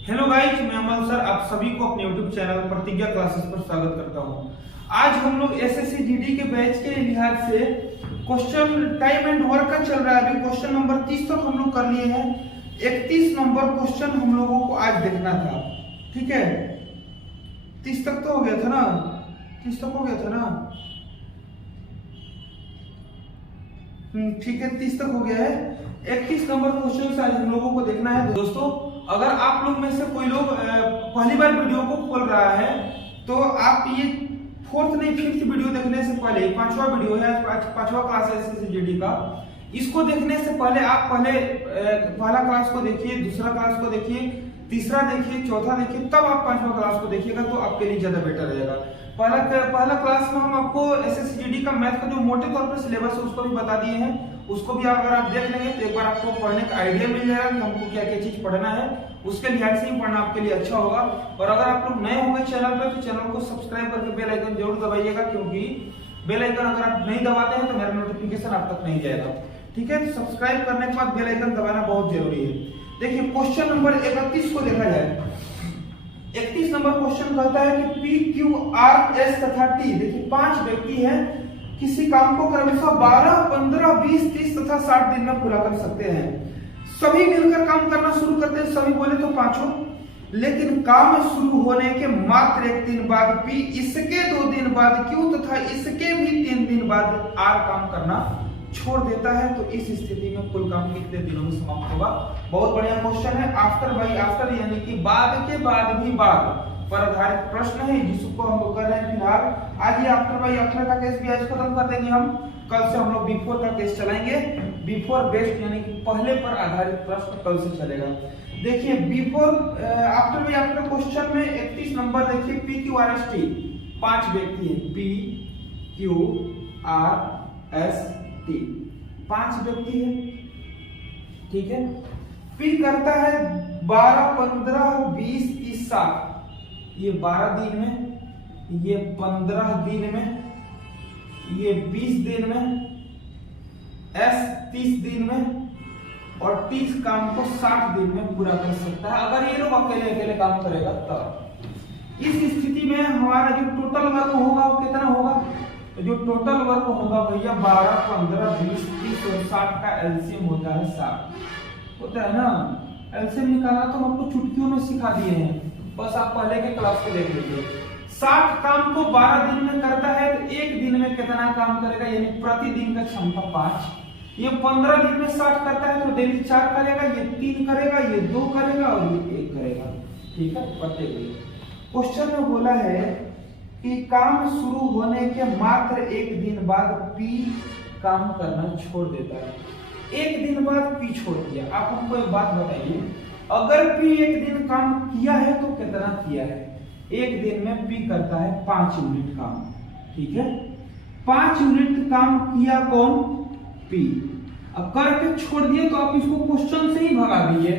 Hello guys, मैं अमल sir आप सभी को अपने YouTube चैनल प्रतिज्ञा क्लासेस पर स्वागत करता हूं। आज हम लोग एसएससी जीडी के बैच के लिहाज से क्वेश्चन टाइम एंड वर्क का चल रहा है। अभी क्वेश्चन नंबर 30 तक हम लोग कर लिए हैं। 31 नंबर क्वेश्चन हम लोगों को आज देखना था। ठीक है, 30 तक तो हो गया था ना, 30 तक हो गया था ना। ठीक है, 30 तक हो गया है। 31 नंबर क्वेश्चन आज हम लोगों को देखना है। दोस्तों, अगर आप लोग में से कोई लोग पहली बार वीडियो को खोल रहा है तो आप ये फोर्थ नहीं फिफ्थ वीडियो देखने से पहले, पांचवा वीडियो है, पांचवा क्लास है एसएससी का। इसको देखने से पहले आप पहला क्लास को देखिए, दूसरा क्लास को देखिए, तीसरा देखिए, चौथा देखिए, तब आप पांचवा क्लास को देखिएगा तो आपके लिए ज्यादा बेटर रहेगा। पहला क्लास में हम आपको एसएससी जीडी का मैथ का जो मोटे तौर पर सिलेबस है उसको भी बता दिए हैं। उसको भी अगर आप देख लेंगे तो एक बार आपको पढ़ने का आइडिया मिल जाएगा कि हमको क्या क्या चीज पढ़ना है। उसके लिहाज से ही पढ़ना आपके लिए अच्छा होगा। और अगर आप लोग नए होंगे चैनल पर तो चैनल को सब्सक्राइब करके बेल आइकन जरूर दबाइएगा, क्योंकि बेल आइकन अगर आप नहीं दबाते हैं तो मेरा नोटिफिकेशन आप तक नहीं जाएगा। ठीक है, तो सब्सक्राइब करने के बाद बेल आइकन दबाना बहुत जरूरी है। देखिए, क्वेश्चन नंबर 31 को देखा जाए। 31 नंबर क्वेश्चन कहता है कि पी क्यू आर एस तथा टी, देखिए 5 व्यक्ति हैं, किसी काम को क्रमशः 12, 15, 20, 30 तथा 60 दिन में पूरा कर सकते हैं। सभी मिलकर काम करना शुरू करते हैं, सभी बोले तो पांचों। लेकिन काम शुरू होने के मात्र 1 दिन बाद पी, इसके 2 दिन बाद क्यू तथा इसके भी 3 दिन बाद आर काम करना छोड़ देता है, तो इस स्थिति में कुल काम कितने दिनों में समाप्त होगा? बहुत बढ़िया क्वेश्चन है। आफ्टर बाई आफ्टर यानी कि बाद के बाद भी बाद पर आधारित प्रश्न है, जिसको हम लोग कर रहे हैं फिलहाल। आज ये आफ्टर बाई आफ्टर का केस भी आज खत्म कर देंगे हम। कल से हम लोग बिफोर का केस चलाएंगे। बिफोर बेस्ड यानी कि पहले पर आधारित प्रश्न कल से चलेगा। देखिए, before after by after question में 31 नंबर देखिए, P Q R S T 5 व्यक्ति है। P Q R S T 5 व्यक्ति है। ठीक है, पी करता है 12, 15, 20, 30, 60। ये 12 दिन में, ये 15 दिन में, ये 20 दिन में, एस 30 दिन में और 30 काम को 60 दिन में पूरा कर सकता है, अगर ये लोग अकेले अकेले काम करेगा तब। इस स्थिति में हमारा जो टोटल वर्क होगा वो कितना होगा? तो जो टोटल वर्क होगा भैया 12, 15, 20, 30 और 60 का एलसीएम होता है 60 होता है ना। एलसीएम निकालना तो हम आपको चुटकियों में सिखा दिए हैं, बस आप पहले के क्लास को देख लीजिए। 60 काम को 12 दिन में करता है तो 1 दिन में कितना काम करेगा, यानी प्रतिदिन का क्षमता 5। ये 15 दिन में 60 करता है तो डेली 4 करेगा, ये 3 करेगा, ये 2 करेगा और ये 1 करेगा। ठीक है, पढ़ते हुए क्वेश्चन में बोला है कि काम शुरू होने के मात्र 1 दिन बाद पी काम करना छोड़ देता है। 1 दिन बाद पी छोड़ दिया। आप हमको एक बात बताइए, अगर पी 1 दिन काम किया है तो कितना किया है? 1 दिन में पी करता है 5 यूनिट काम। ठीक है, 5 यूनिट काम किया कौन? पी। अब करके छोड़ दिए तो आप इसको क्वेश्चन से ही भगा दीजिए।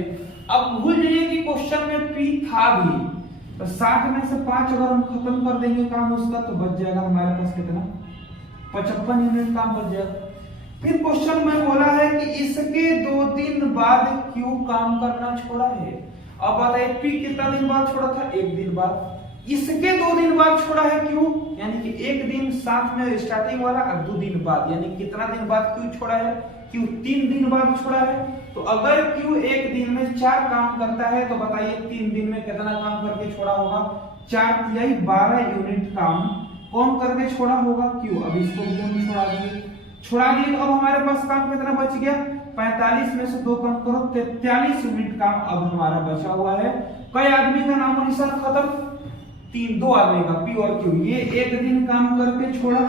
अब भूल जाइए कि क्वेश्चन में पी था भी, तो 60 में से 5 अगर हम खत्म कर देंगे काम उसका तो बच जाएगा हमारे पास कितना? 55 यूनिट काम बच जाएगा। फिर क्वेश्चन में बोला है कि इसके 2 दिन बाद क्यू काम करना छोड़ा है। अब बताइए, पी कितना दिन बाद छोड़ा था? 1 दिन बाद। इसके 2 दिन बाद छोड़ा है क्यू, यानी कि 1 दिन साथ में स्टार्टिंग वाला और 2 दिन बाद, यानी कितना दिन बाद क्यू छोड़ा है? क्यू 3 दिन बाद छोड़ा है। तो अगर क्यू 1 दिन में 4 काम करता है तो बताइए 3 दिन में कितना काम करके छोड़ा होगा? 4 तिहाई 12 यूनिट काम कौन करके छोड़ा होगा? क्यू। अब इसको छोड़ा दिए तो अब हमारे पास काम कितना बच गया? 45 में से 2 कम करो, 43 यूनिट काम अब हमारा बचा हुआ है। कई आदमी का नाम निशान खत्म? 2 आदमी का, पी और क्यू। ये 1 दिन काम करके छोड़ा,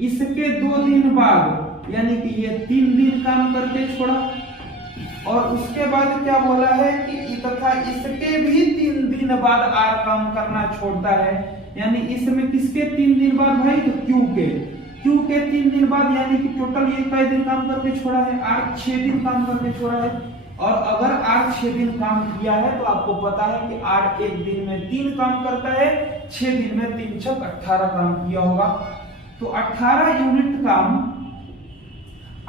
इसके 2 दिन बाद यानी कि ये 3 दिन काम करके छोड़ा, और उसके बाद क्या बोला है कि तथा इसके भी 3 दिन बाद आर काम करना छोड़ता है। यानी इसमें किसके 3 दिन बाद भाई? तो क्यू के 3 दिन बाद, यानी कि टोटल ये कई दिन काम करके छोड़ा है? आर 6 दिन काम करके छोड़ा है। और अगर आर 6 दिन काम किया है तो आपको पता है कि आर 1 दिन में 3 काम करता है, 6 दिन में 3 6 18 काम किया होगा। तो 18 यूनिट काम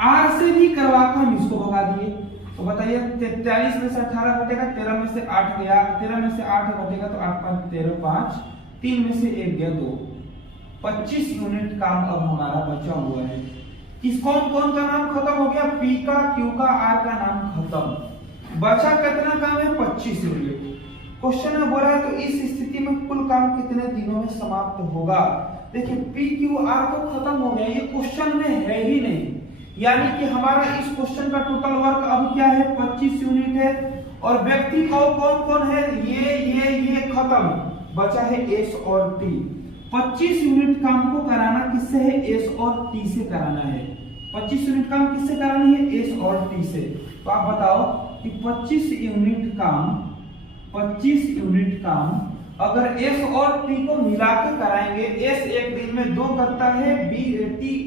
आर से भी करवा कर हम इसको भगा दिए। तो बताइए 43 में से 18 घटेगा, 13 में से 8 गया, 13 में से 8 घटेगा तो 8 5 13 5, 3 में से 1 गया 2, 25 यूनिट काम अब हमारा बचा हुआ है। किस कौन कौन का नाम खत्म हो गया? पी का, क्यू का, आर का नाम खत्म। बचा कितना काम है? 25 यूनिट। क्वेश्चन में बोला है तो इस स्थिति में कुल काम कितने दिनों में समाप्त होगा? देखिए पी क्यू आर तो खत्म हो गया, ये क्वेश्चन में है ही नहीं, यानी कि हमारा इस क्वेश्चन का टोटल वर्क अब क्या है? 25 यूनिट है। और व्यक्ति को कौन कौन है? ये खत्म, बचा है एस और टी। 25 यूनिट काम को कराना किससे है? एस और टी से कराना है। 25 यूनिट काम किससे करानी है? एस और टी से। तो आप बताओ कि 25 यूनिट काम अगर एस और टी को मिला के कराएंगे, एस एक दिन में 2 करता है, टी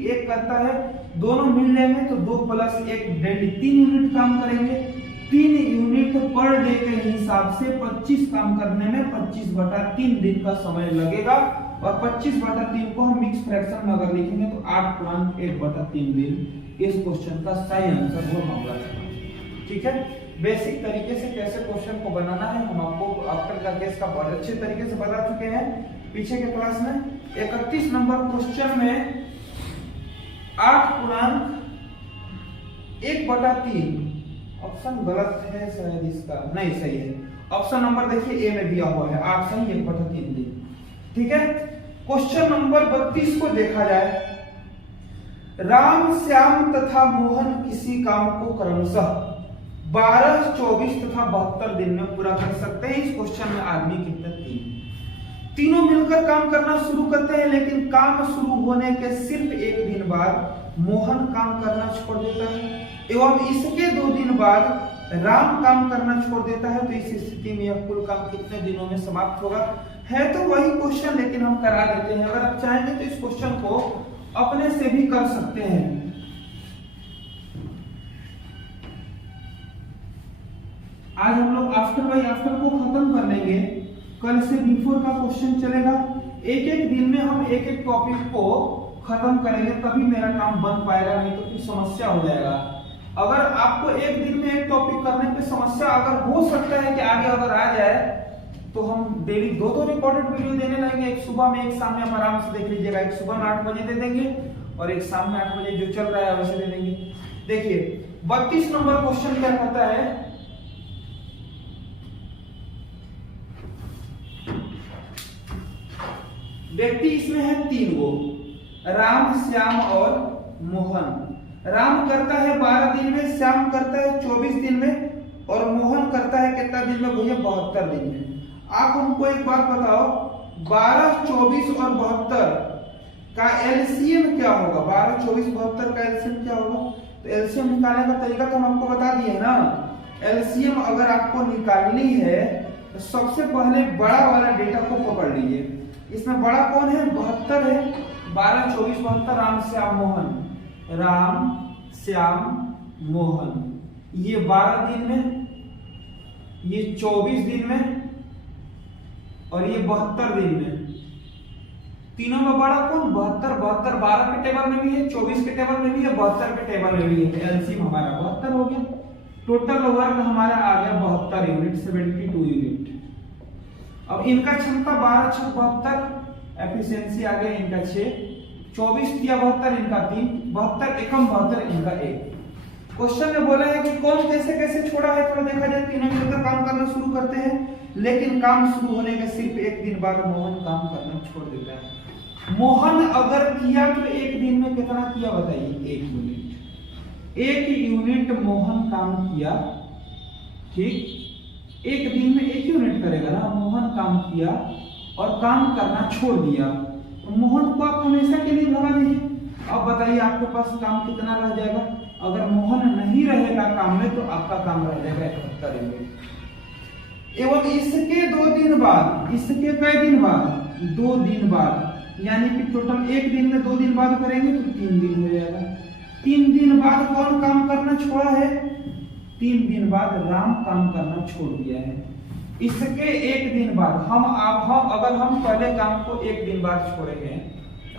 1 करता है, दोनों मिल लेंगे तो 2 + 1 डेली 3 यूनिट काम करेंगे। 3 यूनिट पर डे के हिसाब से 25 काम करने में 25/3 दिन का समय लगेगा। और 25/3 को हम मिक्स फ्रैक्शन में अगर लिखेंगे तो 8.1/3 दिन इस क्वेश्चन का सही आंसर वो होगा। ठीक है, बेसिक तरीके से कैसे क्वेश्चन को बनाना है हम आपको आफ्टर का केस का बहुत अच्छे तरीके से बता चुके हैं पीछे के क्लास में। 31 नंबर क्वेश्चन में 8.1/3, ऑप्शन गलत है शायद, इसका नहीं सही है। ऑप्शन नंबर देखिए ए में दिया हुआ है 8 सही 1/3 दिन। ठीक है, क्वेश्चन नंबर 32 को देखा जाए। राम, श्याम तथा मोहन किसी काम को क्रमशः 12, 24 तथा 72 दिन में पूरा कर सकते हैं। इस क्वेश्चन में आदमी कितने? 3। तीनों मिलकर काम करना शुरू करते हैं, लेकिन काम शुरू होने के सिर्फ 1 दिन बाद मोहन काम करना छोड़ देता है एवं इसके 2 दिन बाद राम काम करना छोड़ देता है। तो इस स्थिति में यह कुल काम कितने दिनों में समाप्त होगा? है तो वही क्वेश्चन, लेकिन हम करा देते हैं। अगर आप चाहेंगे तो इस क्वेश्चन को अपने से भी कर सकते हैं। आज हम लोग आफ्टर बाय आफ्टर को खत्म कर लेंगे, कल से बिफोर का क्वेश्चन चलेगा। एक एक दिन में हम एक एक टॉपिक को खत्म करेंगे, तभी मेरा काम बन पाएगा, नहीं तो फिर समस्या हो जाएगा। अगर आपको एक दिन में एक टॉपिक करने पे समस्या अगर हो सकता है कि आगे अगर आ जाए, तो हम डेली 2 रिकॉर्डेड वीडियो देने लगेंगे। एक सुबह में, एक शाम में, आप आराम से देख लीजिएगा। एक सुबह में 8 बजे दे देंगे और एक शाम में 8 बजे, जो चल रहा है वैसे दे देंगे। देखिए 32 नंबर क्वेश्चन क्या कहता है? व्यक्ति इसमें है 3 गो, राम, श्याम और मोहन। राम करता है 12 दिन में, श्याम करता है 24 दिन में और मोहन करता है कितना दिन में भैया? 72 दिन में। आप हमको एक बात बताओ, 12, 24 और 72 का एलसीएम क्या होगा? 12, 24, 72 का एलसीएम क्या होगा? तो एलसीएम निकालने का तरीका तो हम आपको बता दिए ना। एलसीएम अगर आपको निकालनी है तो सबसे पहले बड़ा वाला डेटा को पकड़ लीजिए। इसमें बड़ा कौन है? 72 है। 12, 24, 72 राम, श्याम, मोहन। राम, श्याम, मोहन, ये 12 दिन में, ये 24 दिन में और ये 72 दिन में। तीनों में बड़ा कौन? 72। 72 12 के टेबल में भी है, 24 के टेबल में भी है, 72 के टेबल में भी है। एलसीएम हमारा 72 हो गया। टोटल वर्क हमारा आ गया 72 यूनिट, 72 यूनिट। अब इनका क्षमता 12, 6, 72, एफिशिएंसी आ गया इनका 6, 24 दिया 72, इनका 3, 72 एकम 72, इनका 1। क्वेश्चन में बोला है कि कौन कैसे कैसे छोड़ा है, थोड़ा देखा जाए। तीनों मिलकर काम करना शुरू करते हैं, लेकिन काम शुरू होने के सिर्फ 1 दिन बाद मोहन काम करना छोड़ देता है। मोहन अगर किया तो 1 दिन में कितना किया बताइए? 1 यूनिट। 1 यूनिट मोहन काम किया, ठीक, 1 दिन में 1 यूनिट करेगा ना। मोहन काम किया और काम करना छोड़ दिया, तो मोहन को आप हमेशा के लिए भगा दीजिए। अब बताइए आपके पास काम कितना रह जाएगा? अगर मोहन नहीं रहेगा काम में तो आपका काम रह जाएगा 71 यूनिट। एवं इसके 2 दिन बाद, इसके कई दिन बाद? 2 दिन बाद, यानी कि टोटल 1 दिन में 2 दिन बाद करेंगे तो 3 दिन हो जाएगा। 3 दिन बाद कौन काम करना छोड़ा है? 3 दिन बाद राम काम करना छोड़ दिया है। इसके 1 दिन बाद हम अगर हम पहले काम को 1 दिन बाद छोड़े हैं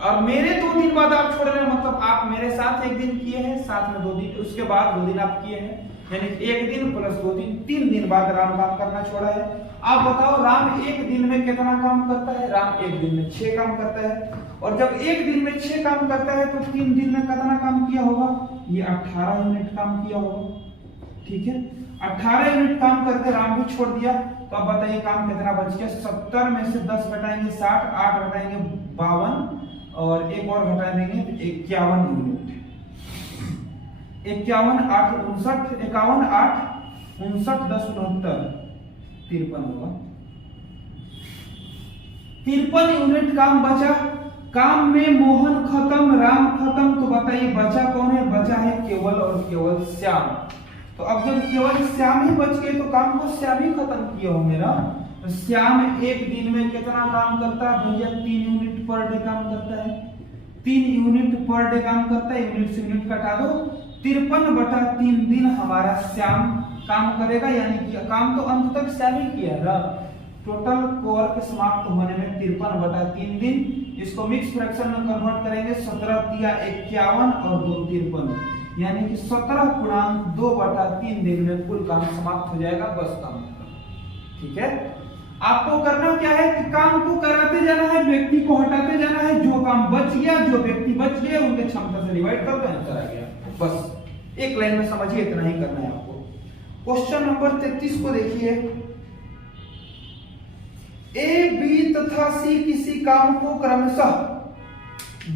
और मेरे 2 दिन बाद आप छोड़ रहे हैं, मतलब आप मेरे साथ 1 दिन किए हैं, साथ में 2 दिन, उसके बाद 2 दिन आप किए हैं, यानी एक दिन प्लस 2 दिन, 3 दिन बाद राम काम करना छोड़ा है। आप बताओ राम एक दिन में कितना काम करता है? राम एक दिन में 6 काम करता है। और जब एक दिन में 6 काम करता है तो 3 दिन में कितना काम किया होगा? ये 18 यूनिट काम किया होगा। ठीक है, 18 यूनिट काम करके राम भी छोड़ दिया। तो अब बताइए काम कितना बच गया? 70 में से 10 घटाएंगे 60, 8 घटाएंगे 52 और एक और घटा देंगे तो 51 यूनिट। 51 8 59, 51 8 59 10 69 53 होगा। 53 यूनिट काम बचा। काम में मोहन खत्म, राम खत्म, तो बताइए बचा कौन है? बचा है केवल और केवल श्याम। तो अब जब केवल श्याम ही बच गए तो काम को श्याम ही खत्म किया हो मेरा। तो श्याम एक दिन में कितना काम करता है भैया? 3 यूनिट पर डे काम करता है। 3 यूनिट पर डे काम करता है। यूनिट से यूनिट कटा दो, 53/3 दिन हमारा श्याम काम करेगा। यानी कि काम तो अंत तक श्याम ही किया ना। टोटल वर्क समाप्त होने में 53/3 दिन। इसको मिक्स फ्रैक्शन में कन्वर्ट करेंगे, 17 तिया 51 और 2 53, यानी कि 17/2/3 दिन में कुल काम समाप्त हो जाएगा। बस काम ठीक है। आपको करना क्या है कि काम को कराते जाना है, व्यक्ति को हटाते जाना है। जो काम बच गया, जो व्यक्ति बच गए उनके क्षमता से डिवाइड कर दो, आंसर आ गया। बस एक लाइन में समझिए, इतना ही करना है आपको। क्वेश्चन नंबर 33 को देखिए। ए, बी तथा सी किसी काम को क्रमशः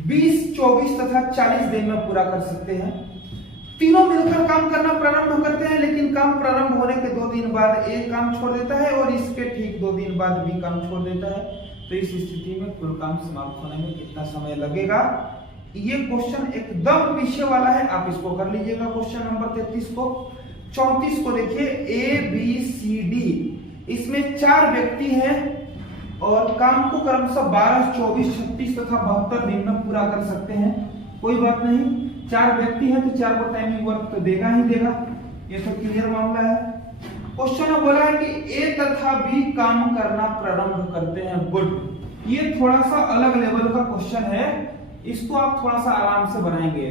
20, 24 तथा 40 दिन में पूरा कर सकते हैं। तीनों मिलकर काम करना प्रारंभ करते हैं, लेकिन काम प्रारंभ होने के 2 दिन बाद ए काम छोड़ देता है और इसके ठीक 2 दिन बाद बी काम छोड़ देता है। तो इस स्थिति में कुल काम समाप्त होने में कितना समय लगेगा? ये क्वेश्चन एकदम पीछे वाला है, आप इसको कर लीजिएगा। क्वेश्चन नंबर 33 को। 34 को देखिए। ए, बी, सी, डी, इसमें 4 व्यक्ति हैं और काम को क्रमशः 12, 24, 36 तथा 72 दिन में पूरा कर सकते हैं। कोई बात नहीं, 4 व्यक्ति हैं तो 4 को टाइमिंग वर्क तो देगा ही देगा, ये तो क्लियर मामला है। क्वेश्चन में बोला है कि ए तथा बी काम करना प्रारंभ करते हैं। गुड, ये थोड़ा सा अलग लेवल का क्वेश्चन है, इसको आप थोड़ा सा आराम से बनाएंगे।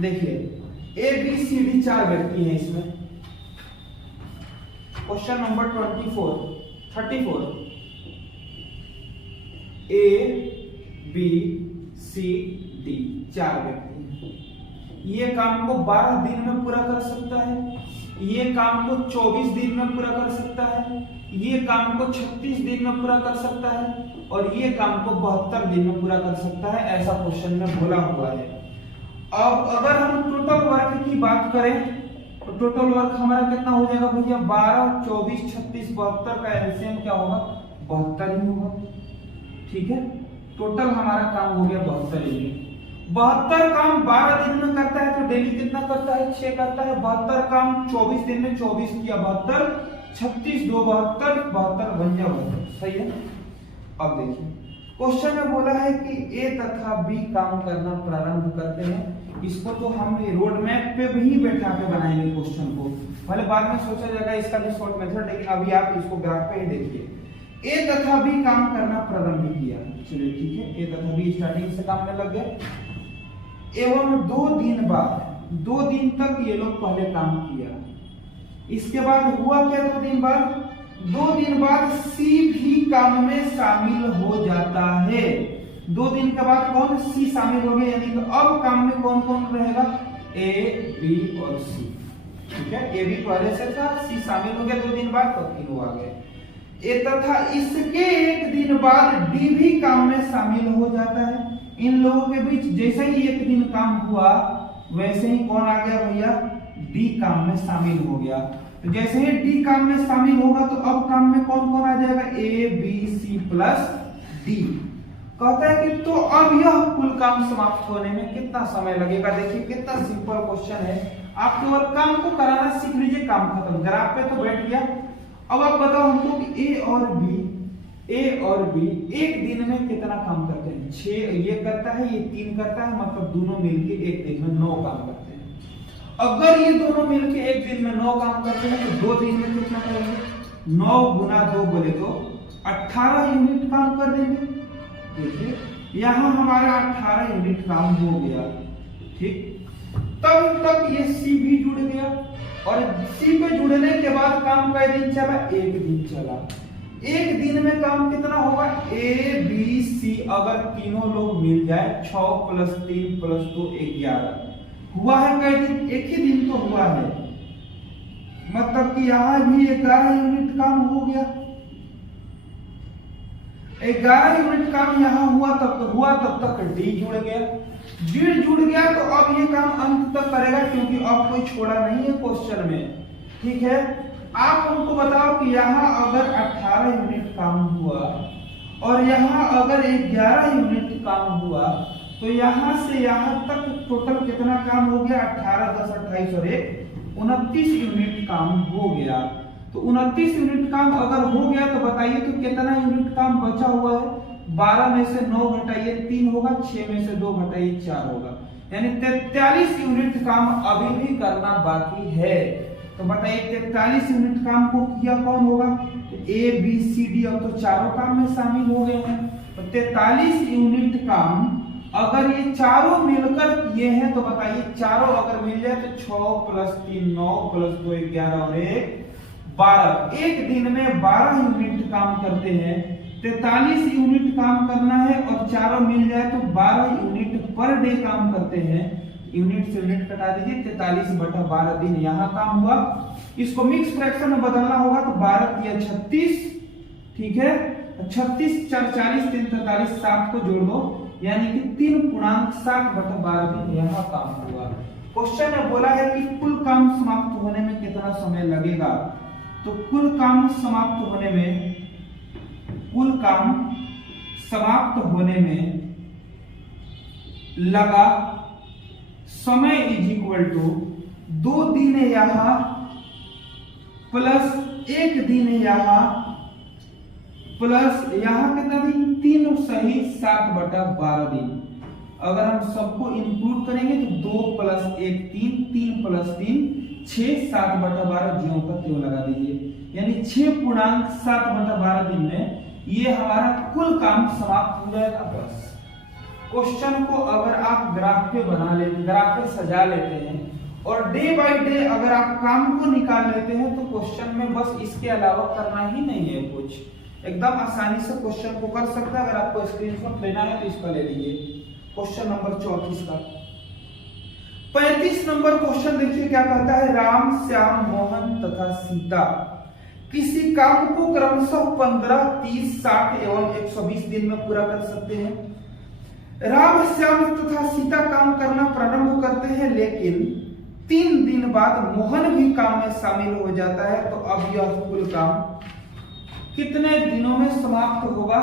देखिए ए, बी, सी, डी 4 व्यक्ति हैं इसमें। क्वेश्चन नंबर 34 ए, बी, सी, डी 4 व्यक्ति। ये काम को 12 दिन में पूरा कर सकता है, ये काम को 24 दिन में पूरा कर सकता है, ये काम को 36 दिन में पूरा कर सकता है और ये काम को 72 दिन में पूरा कर सकता है। ऐसा क्वेश्चन में बोला हुआ है। अब अगर हम टोटल वर्क की बात करें तो टोटल वर्क हमारा कितना हो जाएगा भैया? 12, 24, 36, 72 का एलसीएम क्या होगा? 72 ही होगा। ठीक है, टोटल हमारा काम हो गया 72 यूनिट। 72 काम 12 दिन में करता है तो डेली कितना करता है? 6 करता है। 72 काम 24 दिन में 24 किया 72, 36 2 72, 72 बन गया 72। सही है। अब देखिए क्वेश्चन में बोला है कि ए तथा बी काम करना प्रारंभ करते हैं। इसको तो हम रोड मैप पे भी बैठा के बनाएंगे क्वेश्चन को, भले बाद में सोचा जाएगा इसका भी शॉर्ट मेथड, लेकिन अभी आप इसको ग्राफ पे ही देखिए। ए तथा बी काम करना प्रारंभ किया। चलिए ठीक है, ए तथा बी स्टार्टिंग से काम में लग गए एवं 2 दिन बाद, 2 दिन तक ये लोग पहले काम किया। इसके बाद हुआ क्या? 2 दिन बाद, 2 दिन बाद सी भी काम में शामिल हो जाता है। 2 दिन के बाद कौन? सी शामिल हो गया, यानी कि अब काम में कौन कौन रहेगा? ए, बी और सी। ठीक है, ए बी पहले से था, सी शामिल हो गया 2 दिन बाद, तो तीनों आ गए। ए तथा इसके 1 दिन बाद डी भी काम में शामिल हो जाता है। इन लोगों के बीच जैसे ही 1 दिन काम हुआ वैसे ही कौन आ गया भैया? डी काम में शामिल हो गया। तो जैसे ही डी काम में शामिल होगा तो अब काम में कौन कौन आ जाएगा? ए, बी, सी प्लस डी। कहता है कि तो अब यह कुल काम समाप्त होने में कितना समय लगेगा? देखिए कितना सिंपल क्वेश्चन है। आप केवल काम को कराना सीख लीजिए, काम खत्म। ग्राफ पे तो बैठ गया। अब आप बताओ हमको कि ए और बी 1 दिन में कितना काम करते हैं? 6 ये करता है, ये 3 करता है, मतलब दोनों मिलके 1 दिन में 9 काम करते हैं। अगर ये दोनों मिलके 1 दिन में 9 काम करते हैं तो 2 दिन में कितना करेंगे? 9 गुना 2 बोले तो 18 यूनिट काम कर देंगे। देखिए यहाँ हमारा 18 यूनिट काम हो गया। ठीक, तब तक ये सी भी जुड़ गया, और सी पे जुड़ने के बाद काम कै दिन चला, एक दिन चला। एक दिन में काम कितना होगा, ए बी सी अगर तीनों लोग मिल जाए 6 + 3 + 2 11 हुआ है कै दिन, एक ही दिन तो हुआ है, मतलब कि यहां भी 11 यूनिट काम हो गया। 11 यूनिट काम यहाँ हुआ तब तक डी जुड़ गया। डी जुड़ गया तो अब ये काम अंत तक करेगा, क्योंकि अब कोई छोड़ा नहीं है क्वेश्चन में। ठीक है, आप हमको बताओ कि यहाँ अगर 18 यूनिट काम हुआ और यहाँ अगर 11 यूनिट काम हुआ, तो यहाँ से यहाँ तक टोटल कितना काम हो गया, 18 10 28 और 1 29 यूनिट काम हो गया। तो 29 यूनिट काम अगर हो गया तो बताइए तो कितना यूनिट काम बचा हुआ है, 12 में से 9 घटाइए 3 होगा, 6 में से 2 घटाइए 4 होगा, यानी 43 यूनिट काम अभी भी करना बाकी है। तो बताइए 43 यूनिट काम को किया कौन होगा, ए बी सी डी, अब तो चारों काम में शामिल हो गए हैं। तो 43 यूनिट काम अगर ये चारों मिलकर किए हैं तो बताइए चारों अगर मिल जाए तो 6 + 3 9 + 2 11 और 1 12, एक दिन में 12 यूनिट काम करते हैं। 43 यूनिट काम करना है और चारों मिल जाए तो 12 यूनिट पर डे काम करते हैं। यूनिट से यूनिट कटा दीजिए, 43/12 दिन यहाँ काम हुआ। इसको मिक्स फ्रैक्शन में बदलना होगा तो 12 × 36, ठीक है, 36 4 40 3 43 7 को जोड़ दो, यानी कि 3.7/12 दिन यहाँ काम हुआ। क्वेश्चन में बोला है कि कुल काम समाप्त होने में कितना समय लगेगा, तो कुल काम समाप्त होने में लगा समय = 2 दिन यहाँ प्लस 1 दिन यहाँ प्लस यहाँ कितना दिन, 3 सही 7/12 दिन। अगर हम सबको इंक्लूड करेंगे तो 2 + 1 3 3 + 3 6 7/12 ज्यों का त्यों लगा दीजिए, यानी 6.7/12 दिन में ये हमारा कुल काम समाप्त हो जाएगा। बस क्वेश्चन को अगर आप ग्राफ पे बना लेते, ग्राफ पे सजा लेते हैं और डे बाय डे अगर आप काम को निकाल लेते हैं तो क्वेश्चन में बस इसके अलावा करना ही नहीं है कुछ, एकदम आसानी से क्वेश्चन को कर सकते हैं। अगर आपको स्क्रीनशॉट लेना है तो इसका ले लीजिए। क्वेश्चन नंबर 34 का 35 नंबर क्वेश्चन देखिए क्या कहता है, राम श्याम मोहन तथा सीता किसी काम को क्रमशः 15 30 60 एवं 120 दिन में पूरा कर सकते हैं। राम श्याम तथा सीता काम करना प्रारंभ करते हैं, लेकिन 3 दिन बाद मोहन भी काम में शामिल हो जाता है। तो अब यह कुल काम कितने दिनों में समाप्त होगा,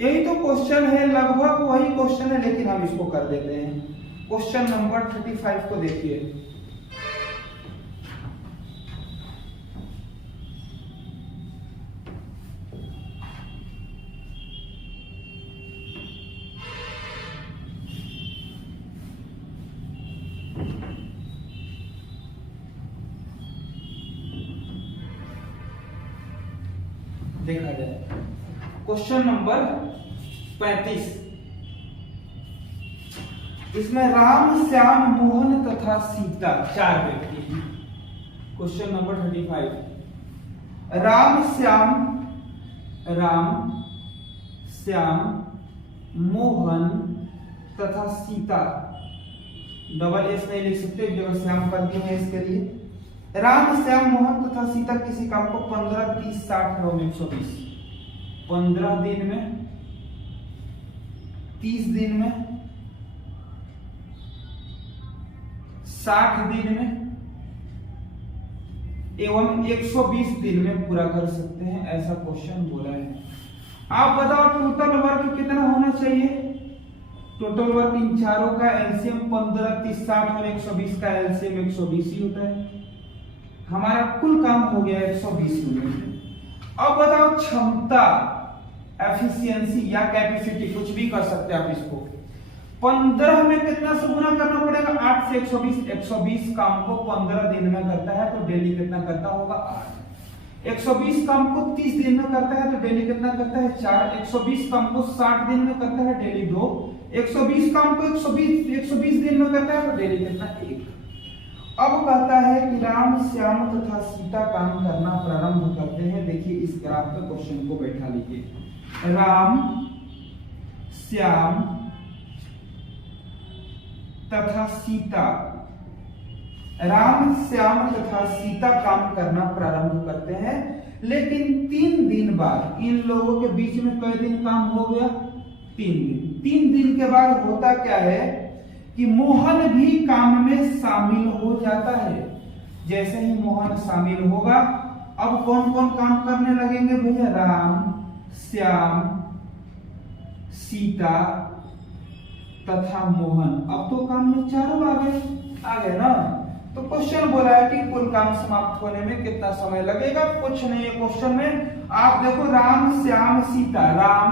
यही तो क्वेश्चन है, लगभग वही क्वेश्चन है, लेकिन हम इसको कर देते हैं। क्वेश्चन नंबर 35 को देखिए, देखा जाए क्वेश्चन नंबर 35, इसमें राम श्याम मोहन तथा सीता 4 व्यक्ति। क्वेश्चन नंबर 35, राम श्याम मोहन तथा सीता, डबल एस नहीं लिख सकते, जगह श्याम कर दिए हैं इसके लिए। राम श्याम मोहन तथा सीता किसी काम को 15 30 60 एवं 120 15 दिन में, 30 दिन में, 60 दिन में एवं 120 दिन में पूरा कर सकते हैं, ऐसा क्वेश्चन बोला है। आप बताओ टोटल वर्क कितना होना चाहिए। टोटल वर्क इन चारों का एलसीएम 15 30 60 और 120 का एलसीएम 120 ही होता है। हमारा कुल काम हो गया 120 यूनिट। अब बताओ क्षमता, एफिशिएंसी या कैपेसिटी, कुछ भी कर सकते हैं आप इसको। 15 में कितना से गुना करना पड़ेगा, 8 से 120। 120 काम को 15 दिन में करता है तो डेली कितना करता होगा, 8। 120 काम को 30 दिन में करता है तो डेली कितना करता है, 4। 120 काम को 60 दिन में करता है, डेली 2। 120 काम को 120 दिन में करता है तो डेली कितना, 1। अब कहता है कि राम श्याम तथा सीता काम करना प्रारंभ करते हैं। देखिए इस ग्राफ पे क्वेश्चन को बैठा लीजिए। राम श्याम तथा सीता, राम श्याम तथा सीता काम करना प्रारंभ करते हैं, लेकिन 3 दिन बाद इन लोगों के बीच में कई दिन काम हो गया? 3 दिन। 3 दिन के बाद होता क्या है कि मोहन भी काम में शामिल हो जाता है। जैसे ही मोहन शामिल होगा, अब कौन कौन काम करने लगेंगे भैया? राम श्याम सीता तथा मोहन। अब तो काम में चारों आ गए ना। तो क्वेश्चन बोला है कि कुल काम समाप्त होने में कितना समय लगेगा? कुछ नहीं है क्वेश्चन में। आप देखो राम श्याम सीता, राम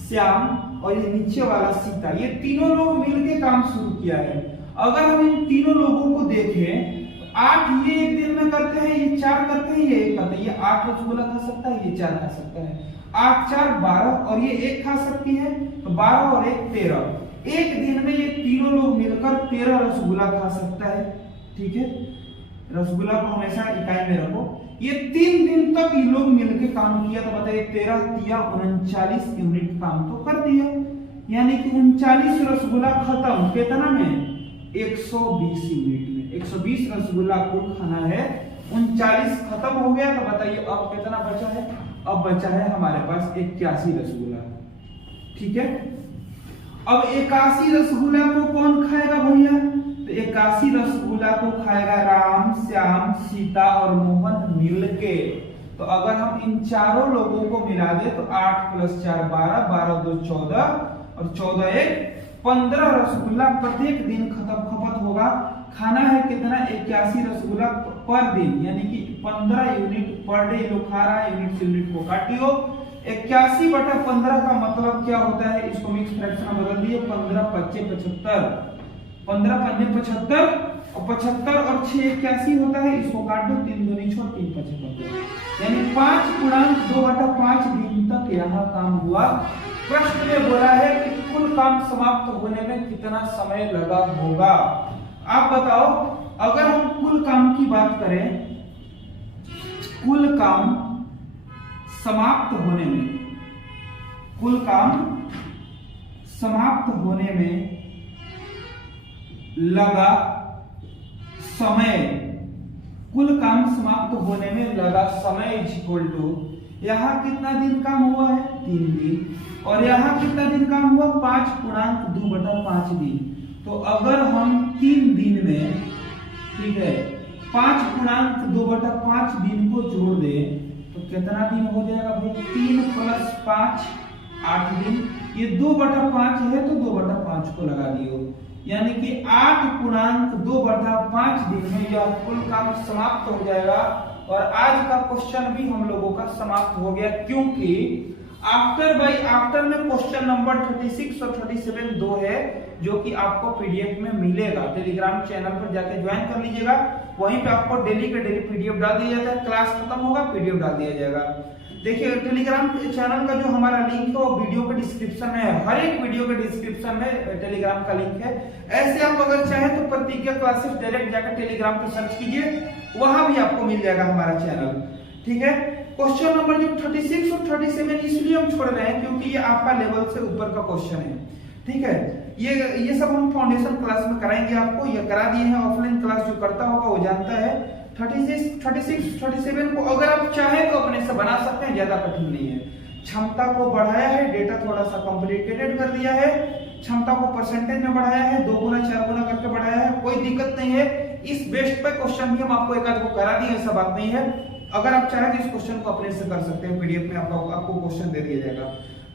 श्याम और ये नीचे वाला सीता, ये तीनों लोग मिलके काम शुरू किया है। अगर हम इन तीनों लोगों को देखें, 8 ये एक दिन में करते हैं, ये 4 करते हैं, ये 1 करते हैं। ये 8 रसगुल्ला खा सकता है, ये 4 खा सकता है। 8 4 12 और ये 1 खा सकती है, तो 12 और 1 13। एक दिन में ये तीनों लोग मिलकर 13 रसगुल्ला खा सकता है। ठीक है, रसगुल्ला को हमेशा इकाई में रखो। ये 3 दिन तक ये लोग मिलकर काम किया, तो बताइए 13 तिया 39 यूनिट काम तो कर दिया। यानी कि 39 रसगुल्ला खत्म कितना में? 120 यूनिट में। 120 रसगुल्ला कुल खाना है, 39 खत्म हो गया। तो बताइए अब कितना बचा है? अब बचा है हमारे पास 81 रसगुल्ला। ठीक है, अब 81 रसगुल्ला को कौन खाएगा भैया? तो 81 रसगुल्ला को खाएगा राम श्याम सीता और मोहन मिलके। तो अगर हम इन चारों लोगों को मिला दे तो 8 + 4 12, 12 2 14 और 14 1 15 रसगुल्ला प्रत्येक दिन खपत होगा। खाना है कितना? 81 रसगुल्ला पर दिन, यानी कि 15 यूनिट पर डे लोग खा रहा है। यूनिट को काटियो। 81/15 का मतलब क्या होता है? इसको मिक्स फ्रैक्शन में बदल दिए। 15 × 5 = 75, 15 × 5 = 75 और 75 और 6 81 होता है। इसको काट दो, 3 दूनी छोड़ 3 × 75, यानी 5/2/5 दिन तक यहाँ काम हुआ। प्रश्न में बोला है कि कुल काम समाप्त होने में कितना समय लगा होगा? आप बताओ। अगर हम कुल काम की बात करें, कुल काम समाप्त होने में, कुल काम समाप्त होने में लगा समय, कुल काम समाप्त होने में लगा समय = यहाँ कितना दिन काम हुआ है? 3 दिन। और यहाँ कितना दिन काम हुआ? 5.2/5 दिन। तो अगर हम 3 दिन में, ठीक है, 5.2/5 दिन को जोड़ दें तो कितना दिन हो जाएगा भाई? 3 + 5 8 दिन। ये 2/5 है तो 2/5 को लगा दियो, यानी कि 8.2/5 दिन में यह कुल काम समाप्त हो जाएगा। और आज का क्वेश्चन भी हम लोगों का समाप्त हो गया, क्योंकि आफ्टर में क्वेश्चन नंबर 36 और 37 दो है, जो कि आपको पीडीएफ में मिलेगा। टेलीग्राम चैनल पर जाके ज्वाइन कर लीजिएगा, वहीं पे आपको डेली का डेली पीडीएफ डाल दिया जाता है। क्लास खत्म होगा, पीडीएफ डाल दिया जाएगा। देखिए टेलीग्राम चैनल का जो हमारा लिंक है वो वीडियो के डिस्क्रिप्शन में है। हर एक वीडियो के डिस्क्रिप्शन में टेलीग्राम का लिंक है। ऐसे आप अगर चाहें तो प्रतिज्ञा क्लासेस डायरेक्ट जाकर टेलीग्राम पर सर्च कीजिए, वहां भी आपको मिल जाएगा हमारा चैनल। ठीक है, क्वेश्चन नंबर जो 36 और 37 इसलिए हम छोड़ रहे हैं क्योंकि ये आपका लेवल से ऊपर का क्वेश्चन है। ठीक है, ये सब हम फाउंडेशन क्लास में कराएंगे आपको, ये करा दिए हैं। ऑफलाइन क्लास जो करता होगा वो जानता है। 36, 37 को अगर आप चाहें तो अपने से बना सकते हैं, ज्यादा कठिन नहीं है। क्षमता को बढ़ाया है, डेटा थोड़ा सा कॉम्प्लिकेटेड कर दिया है, क्षमता को परसेंटेज में बढ़ाया है, 2 गुना 4 गुना करके बढ़ाया है, कोई दिक्कत नहीं है। इस बेस्ड पे क्वेश्चन भी हम आपको एक आध को करा दिए, ऐसा बात नहीं है। अगर आप चाहें तो इस क्वेश्चन को अपने से कर सकते हैं, पीडीएफ में आपको क्वेश्चन दे दिया जाएगा।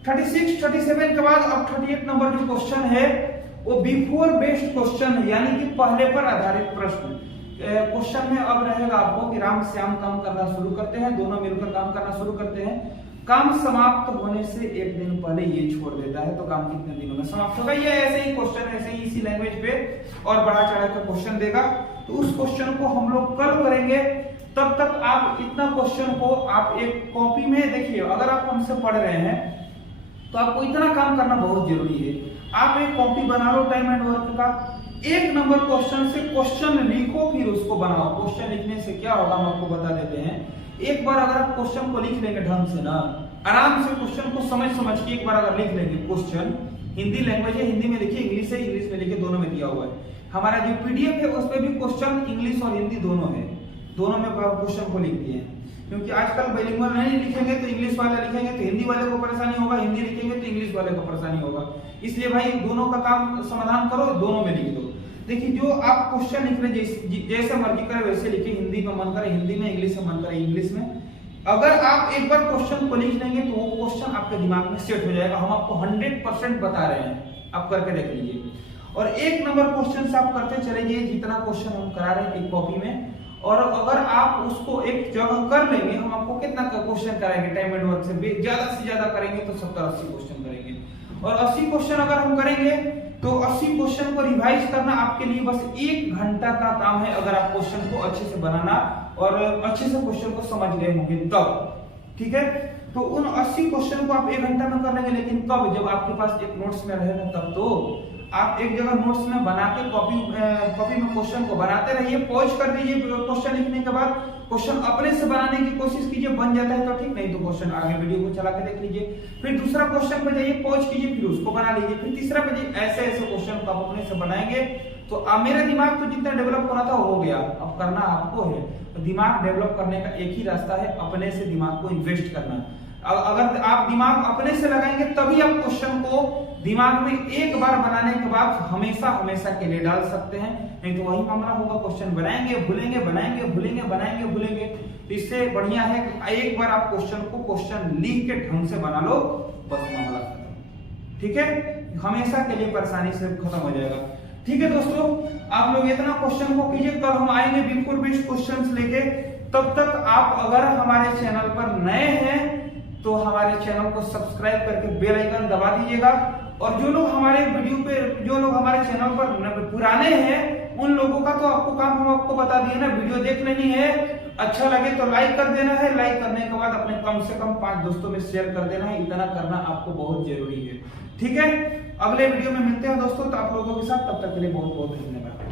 36, 37 के बाद अब 38 नंबर जो क्वेश्चन है वो बिफोर बेस्ड क्वेश्चन है, यानी कि पहले पर आधारित प्रश्न। क्वेश्चन में अब रहेगा आपको कि राम श्याम काम करना शुरू करते हैं, दोनों मिलकर काम करना शुरू करते हैं। काम समाप्त होने से एक दिन पहले ये छोड़ देता है, तो काम कितने दिनों में समाप्त होगा? ये ऐसे ही क्वेश्चन, ऐसे ही इसी लैंग्वेज पे और बढ़ा चढ़ा कर क्वेश्चन देगा। तो उस क्वेश्चन को हम लोग कल करेंगे। तब तक आप इतना क्वेश्चन को आप एक कॉपी में देखिए। अगर आप हमसे पढ़ रहे हैं तो आपको इतना काम करना बहुत जरूरी है। आप एक कॉपी बना लो टाइम एंड वर्क का, एक नंबर क्वेश्चन से क्वेश्चन लिखो, फिर उसको बनाओ। क्वेश्चन लिखने से क्या होगा हम आपको बता देते हैं। एक बार अगर आप क्वेश्चन को लिख लेंगे ढंग से ना, आराम से क्वेश्चन को समझ के एक बार अगर लिख लेंगे क्वेश्चन, हिंदी लैंग्वेज है, हिंदी में लिखिए, इंग्लिश है, इंग्लिश में लिखिए, दोनों में दिया हुआ है। हमारा जो पीडीएफ है उसमें भी क्वेश्चन इंग्लिश और हिंदी दोनों है, दोनों में क्वेश्चन को लिख दिए हैं। क्योंकि आजकल बाइलिंगुअल नहीं लिखेंगे तो इंग्लिश वाले लिखेंगे तो हिंदी वाले को परेशानी होगा, हिंदी लिखेंगे तो इंग्लिश वाले को परेशानी होगा। इसलिए भाई दोनों का काम समाधान करो, दोनों में लिख दो। देखिए जो आप क्वेश्चन लिख रहे जैसे मर्जी करे वैसे लिखिए, हिंदी में मन करे हिंदी में, इंग्लिश में मन करे इंग्लिश में। अगर आप एक बार क्वेश्चन को लिख लेंगे तो वो क्वेश्चन आपके दिमाग में सेट हो जाएगा। हम आपको 100% बता रहे हैं, आप करके देख लीजिए। और एक नंबर क्वेश्चन से आप करते चले जाइए, जितना क्वेश्चन हम करा रहे हैं एक कॉपी में। और अगर आप उसको एक जगह कर लेंगे, हम आपको कितना क्वेश्चन कराएंगे टाइम एंड वर्क से ज्यादा करेंगे तो 70-80 क्वेश्चन करेंगे। और 80 क्वेश्चन अगर हम करेंगे तो 80 क्वेश्चन को रिवाइज करना आपके लिए बस 1 घंटा का काम है, अगर आप क्वेश्चन को अच्छे से बनाना और अच्छे से क्वेश्चन को समझ गए होंगे तब। ठीक है, तो उन 80 क्वेश्चन को आप 1 घंटा में कर लेंगे, लेकिन कब? जब आपके पास एक नोट्स में रहेगा तब। तो आप एक जगह नोट्स में बना के कॉपी में क्वेश्चन को बनाते रहिए, पॉज कर दीजिए क्वेश्चन लिखने के बाद, क्वेश्चन अपने से बनाने की कोशिश कीजिए, बन जाता है तो ठीक, नहीं तो क्वेश्चन आगे वीडियो को चला के देख लीजिए। फिर दूसरा क्वेश्चन पे जाइए, पॉज कीजिए, फिर उसको बना लीजिए, फिर तीसरा पे जाइए। ऐसे क्वेश्चन को आप अपने से बनाएंगे तो मेरा दिमाग तो जितना डेवलप होना था हो गया, अब करना आपको है। तो दिमाग डेवलप करने का एक ही रास्ता है, अपने से दिमाग को इन्वेस्ट करना। अगर आप दिमाग अपने से लगाएंगे तभी आप क्वेश्चन को दिमाग में एक बार बनाने के बाद हमेशा के लिए डाल सकते हैं, नहीं तो वही मामला होगा, क्वेश्चन बनाएंगे भूलेंगे, बनाएंगे भूलेंगे, बनाएंगे भूलेंगे। तो इससे बढ़िया है कि एक बार आप क्वेश्चन लिख के ढंग से बना लो, बस मामला खत्म। ठीक है, हमेशा के लिए परेशानी से खत्म हो जाएगा। ठीक है दोस्तों, आप लोग इतना क्वेश्चन को कीजिए, कल हम आएंगे बिल्कुल 20 क्वेश्चन लेके। तब तक आप अगर हमारे चैनल पर नए हैं तो हमारे चैनल को सब्सक्राइब करके बेल आइकन दबा दीजिएगा। और जो लोग हमारे चैनल पर पुराने हैं उन लोगों का तो आपको काम हम आपको बता दिए ना, वीडियो देख लेनी है, अच्छा लगे तो लाइक कर देना है, लाइक करने के बाद अपने कम से कम 5 दोस्तों में शेयर कर देना है, इतना करना आपको बहुत जरूरी है। ठीक है, अगले वीडियो में मिलते हैं दोस्तों, तो आप लोगों के साथ, तब तक के लिए बहुत बहुत धन्यवाद।